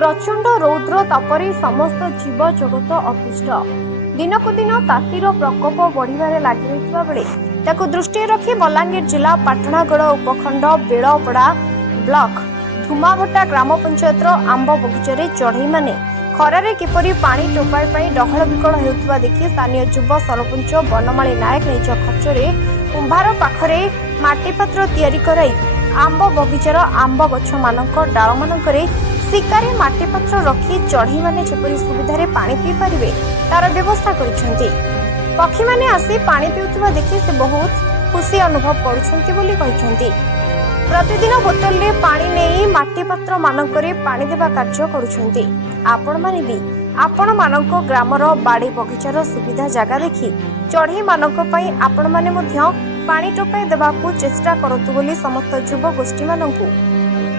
प्रचंड रौद्र तापरे समस्त जीव जगत अतिष्ठ। दिनक दिन तातीर प्रकोप बढ़िबारे लागि रहितबा बेले ताकु दृष्टि रखी बलांगीर जिला पाटणागड़ उपखंड बेलपड़ा ब्लॉक धुमाभट्टा ग्राम पंचायतर आंब बगीचारे चढ़ई माने खरारे किपरि पानी टोपाई पाई डहल विकल हेउथबा देखि स्थानीय युव सरपंच बनमाली नायक निज खर्चरे कुंभार पाखरे माटी पात्र तैयारी कराई आंब बगीचार आंब गछ मानक डाल मानकरे शिकारी माटी पात्र रखी चढ़ई माने जेपरि सुविधारे पानी पी पारिबे तार व्यवस्था करिसेंती। पक्षी माने आसी पानी पिउथबा देखि से बहुत खुशी अनुभव करुछंती बोली कहिसेंती। प्रतिदिन बोतल रे पानी नेई माटी पात्र मानकरे पानी देबा कार्य करुछंती। आपण माने भी आपण मानक ग्रामर बाड़ी बगीचार सुविधा जगह देखि चढ़ई मानक पई आपण माने मध्य पानी टोपाई देबाकू चेष्टा करतु बोली समस्त युव गोष्ठी मानकू